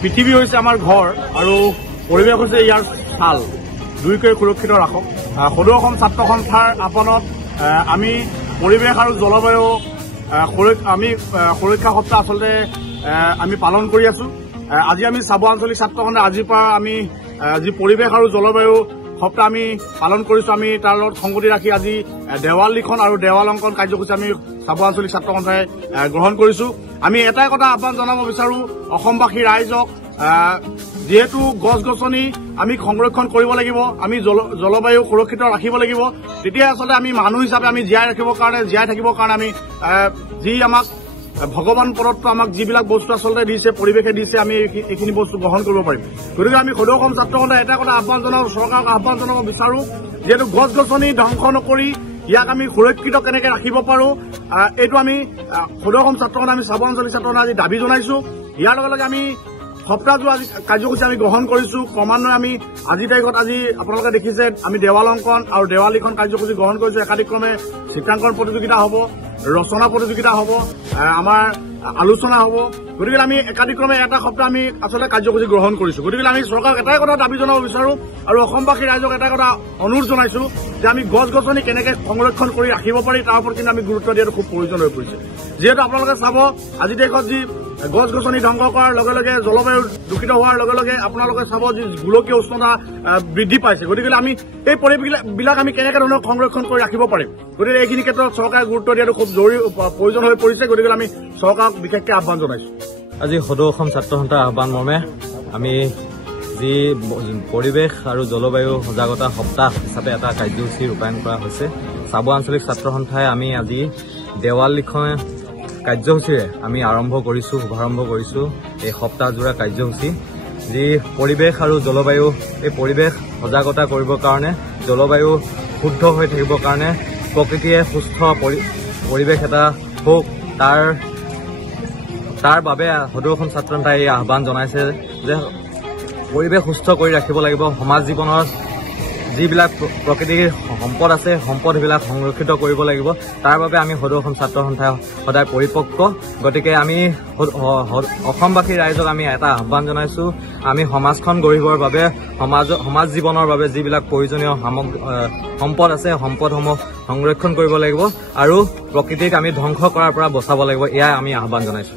পৃথিৱী হৈছে আমাৰ ঘৰ আৰু পৰিৱেশ হৈছে ইয়াৰ ছাল দুয়োকে সুৰক্ষিত ৰাখক। সদৌ অসম ছাত্ৰ সন্থাৰ আহ্বানত আমি পৰিৱেশ আৰু জলবায়ু আমি সুৰক্ষা সপ্তাহ আচলতে আমি পালন কৰি আছো। আজি আমি চাবুৱা আঞ্চলিক ছাত্ৰ সন্থাই আজিৰ পৰা আমি যি পৰিৱেশ আৰু জলবায়ু সপ্তাহ আমি পালন কৰিছো। আমি তাৰ লগত সংগতি ৰাখি আজি দেৱাল লিখন আৰু দেৱাল অংকন কাৰ্যসূচী আমি চাবুৱা আঞ্চলিক ছাত্ৰ সন্থাই গ্ৰহণ কৰিছো। আমি এটাই কথা আহ্বান জনাব বিচাৰো অসমবাসী ৰাইজক, যিহেতু গছ গছনি আমি সংৰক্ষণ কৰিব লাগিব, আমি জলবায়ু সুৰক্ষিত ৰাখিব লাগিব, তেতিয়া আচলতে আমি মানুহ হিচাপে আমি জীয়াই থাকিবৰ কাৰণে আমি যি আমাক ভগৱান প্ৰদত্ত আমাক যিবিলাক বস্তু আচলতে দিছে, পৰিৱেশে দিছে, আমি এইখিনি বস্তু গ্ৰহণ কৰিব পাৰিম। গতিকে আমি সদৌ অসম ছাত্ৰ সন্থাই এটা কথা আহ্বান জনাওঁ, চৰকাৰক আহ্বান জনাব বিচাৰো, যিহেতু গছ গছনি ধ্বংস নকৰি ইয়াক আমি সুৰক্ষিত কেনেকে ৰাখিব পাৰো, এইটো আমি সদৌ অসম ছাত্ৰ সন্থাই আমি চাবুৱা আঞ্চলিক ছাত্ৰ সন্থাই আজি দাবী জনাইছো। ইয়াৰ লগে লগে আমি সপ্তাহটো আজি কাৰ্যসূচী আমি গ্ৰহণ কৰিছো। ক্ৰমান্বয়ে আমি আজিৰ তাৰিখত আজি আপোনালোকে দেখিছে আমি দেৱাল অংকন আৰু দেৱাল লিখন কাৰ্যসূচী গ্ৰহণ কৰিছো। একাধিক্ৰমে চিত্ৰাংকন প্ৰতিযোগিতা হ'ব, ৰচনা প্ৰতিযোগিতা হ'ব, আমাৰ আলোচনা হ'ব। গতিকে আমি একাধিক্ৰমে এটা সপ্তাহ আমি আচলতে কাৰ্যসূচী গ্ৰহণ কৰিছো। গতিকে আমি চৰকাৰক এটাই কথা দাবী জনাব বিচাৰো আৰু অসমবাসী ৰাইজক এটা কথা অনুৰোধ জনাইছো যে আমি গছ গছনি কেনেকে সংৰক্ষণ কৰি ৰাখিব পাৰি তাৰ ওপৰত কিন্তু আমি গুৰুত্ব দিয়াটো খুব প্ৰয়োজন হৈ পৰিছে। যিহেতু আপোনালোকে চাব আজিৰ দেশত যি গছ গছনি ধ্বংস কৰাৰ লগে লগে জলবায়ু দূষিত হোৱাৰ লগে লগে আপোনালোকে চাব যি গোলকীয় উষ্ণতা বৃদ্ধি পাইছে। গতিকে আমি এই পৰিৱেশবিলাক আমি কেনেকে ধৰণৰ সংৰক্ষণ কৰি ৰাখিব পাৰিম, গতিকে এইখিনি ক্ষেত্ৰত চৰকাৰে গুৰুত্ব দিয়াটো খুব জৰুৰী প্ৰয়োজন হৈ পৰিছে। গতিকে আমি চৰকাৰক বিশেষকৈ আহ্বান জনাইছো। আজি সদৌ অসম ছাত্ৰ সন্থাৰ আহ্বান মৰ্মে আমি যি পৰিৱেশ আৰু জলবায়ু সজাগতা সপ্তাহ হিচাপে এটা কাৰ্যসূচী ৰূপায়ণ কৰা হৈছে। চাবুৱা আঞ্চলিক ছাত্ৰ সন্থাই আমি আজি দেৱাল লিখন কাৰ্যসূচীৰে আমি শুভাৰম্ভ কৰিছো এই সপ্তাহজোৰা কাৰ্যসূচী। যি পৰিৱেশ আৰু জলবায়ু, এই পৰিৱেশ সজাগতা কৰিবৰ কাৰণে, জলবায়ু শুদ্ধ হৈ থাকিবৰ কাৰণে, প্ৰকৃতিয়ে সুস্থ পৰিৱেশ এটা হওক, তাৰ বাবে সদৌ অসম ছাত্ৰ সন্থাই এই আহ্বান জনাইছে যে পৰিৱেশ সুস্থ কৰি ৰাখিব লাগিব। সমাজ জীৱনৰ যিবিলাক প্ৰকৃতিৰ সম্পদ আছে, সম্পদ সেইবিলাক সংৰক্ষিত কৰিব লাগিব। তাৰ বাবে আমি সদৌ অসম ছাত্ৰ সন্থাই সদায় পৰিপক্ক। গতিকে আমি অসমবাসী ৰাইজক আমি এটা আহ্বান জনাইছো, আমি সমাজখন গঢ়িবৰ বাবে, সমাজ জীৱনৰ বাবে যিবিলাক প্ৰয়োজনীয় সম্পদ আছে, সম্পদসমূহ সংৰক্ষণ কৰিব লাগিব আৰু প্ৰকৃতিক আমি ধ্বংস কৰাৰ পৰা বচাব লাগিব, এয়াই আমি আহ্বান জনাইছো।